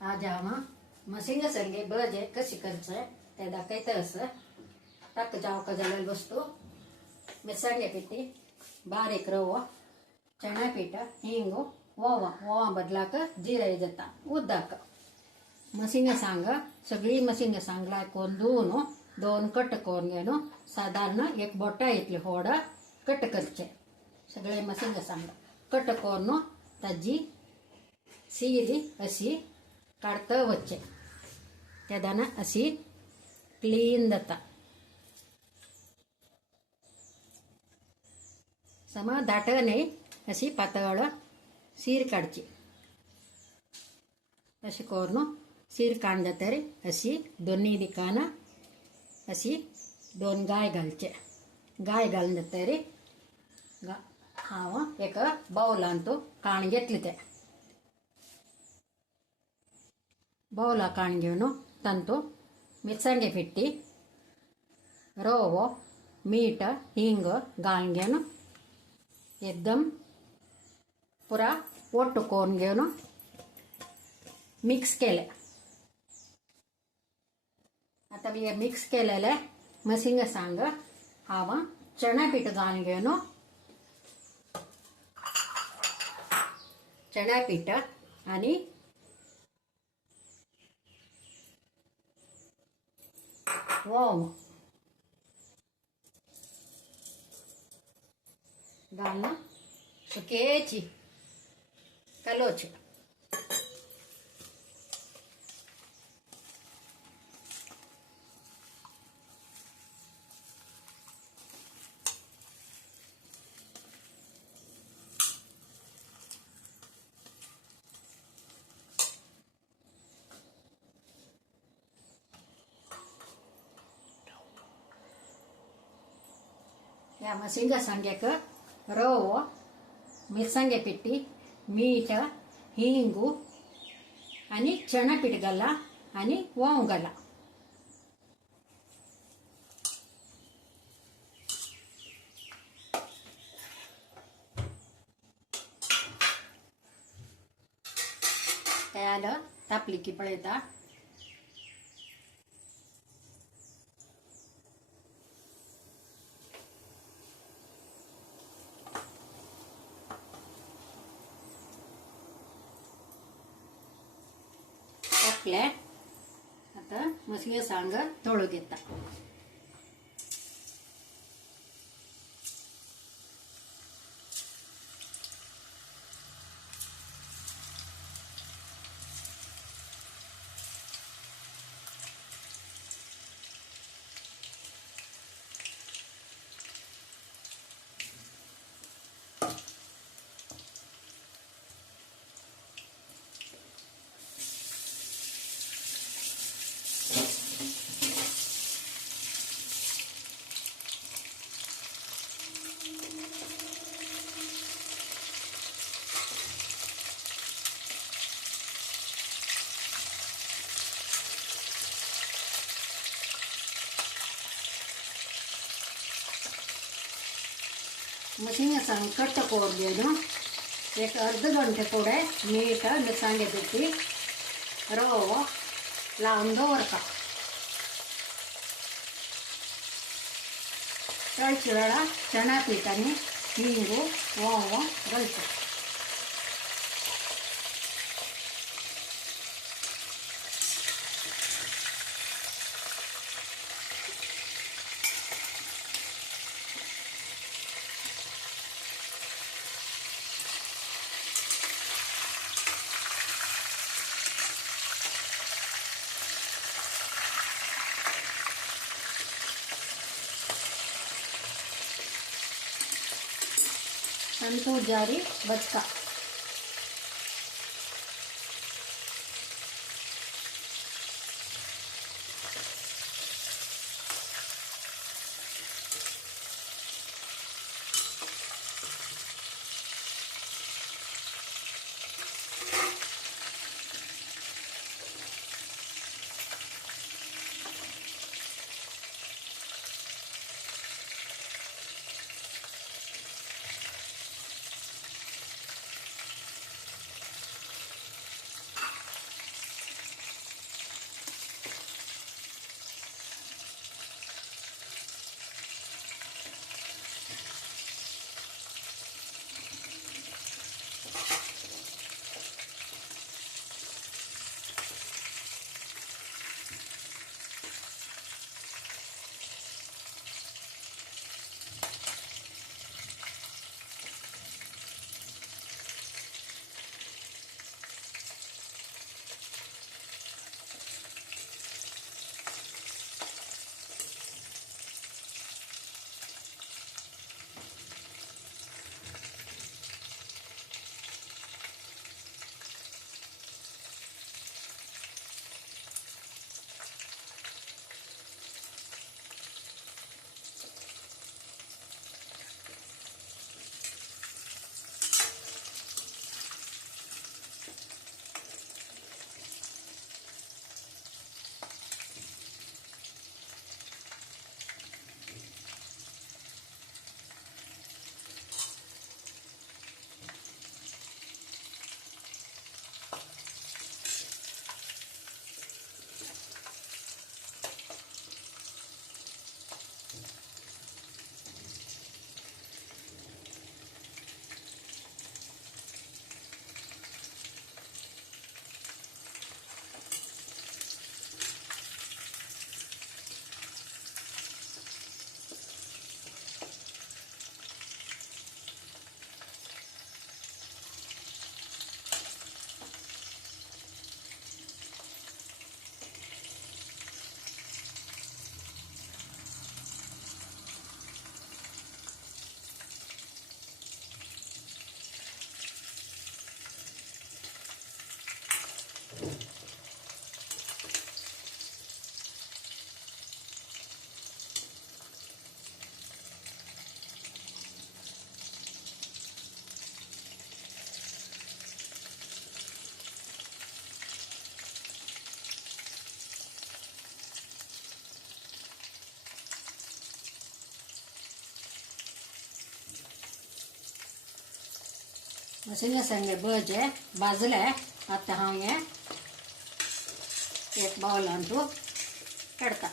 आज हम मसिंग संगे बजे कशी करचंय ते दाखयतं असं टाक जाव का जायला बसतो मिसळणे पिठी बारीक रवो चणा पीठ हिंगू ओवा बदलाक जिरे जाता उद्दाक मसिंग सांग सगळी मसिंग सांगला कोण दोन कट कोण घेणो साधारण एक बोटा इतले होड कट करचे सगळे मसिंग सांग कट कोण तज्जी सीरी अशी काढतं वच्चे त्यादाना अशी क्लीन जाता समा दाट नाही अशी पातळ सीर काढची अशी करून सीर काढ जातरी अशी दोन्ही दिकाना अशी दोन गाय घालचे गाय घालून जातरी हांव एक बाऊल आणतो काण घेतली ते बाऊला काण घेऊन तंतू मिरसांगे पिट्टी रवो मीठ हिंग घालून घेऊन एकदम पुरा ಒಟ್ಟು कोण घेऊन मिक्स केले आता मी मिक्स केलेले मसिंग सांग हाव चणा पीठ घालून घेऊन चणा पीठ आणि ओम घालून सुकेची कलोची या मसिंग सांग्याक रवो मिरसांगे पिट्टी मीठ हिंगू आणि चणा पीठ घाला आणि ओम घाला तयार तापली की पळयता आता मसिंग सांग तळू घेता मसिंग सांग कट कोड घेऊन एक अर्ध गंटे पुढे मीठ मिरसांगे पिट्टी रवो लावून दवरता चळची वेळा चणा पीठ आणि हिंगू ओवा घालतो संतूर जारी बचका मसिंगा संगे भजे भाजले आता हांव हे एक बाउलान तू काडता.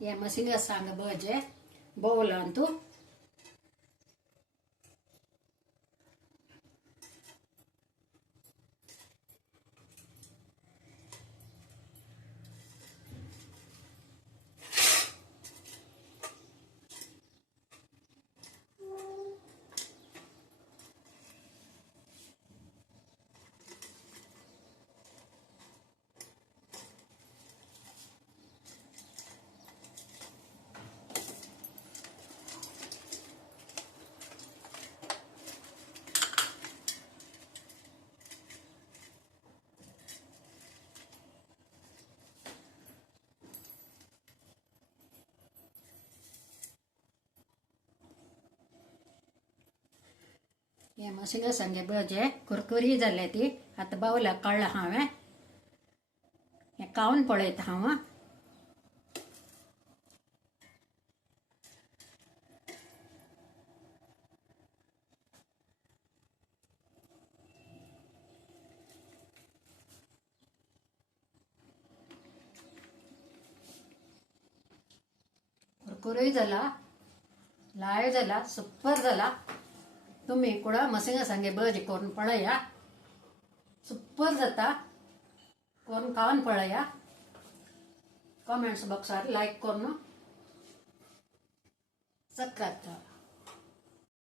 ये मसिंगा सांग भजे बाउलान तू हे मसिंगा संगे भजे कुरकुरी जाले ती आता बाउलाक काडला हांवें. हे खावन पळयता हांव. कुरकुरी जाला, लाय जाला, सुपर जाला. तुम्ही कुडा मसिंगा संगे भजी करून पळया. सुपर जाता. करून खावन पळया. कमेंट्स बॉक्सार लायक करून सबस्क्राईब करा.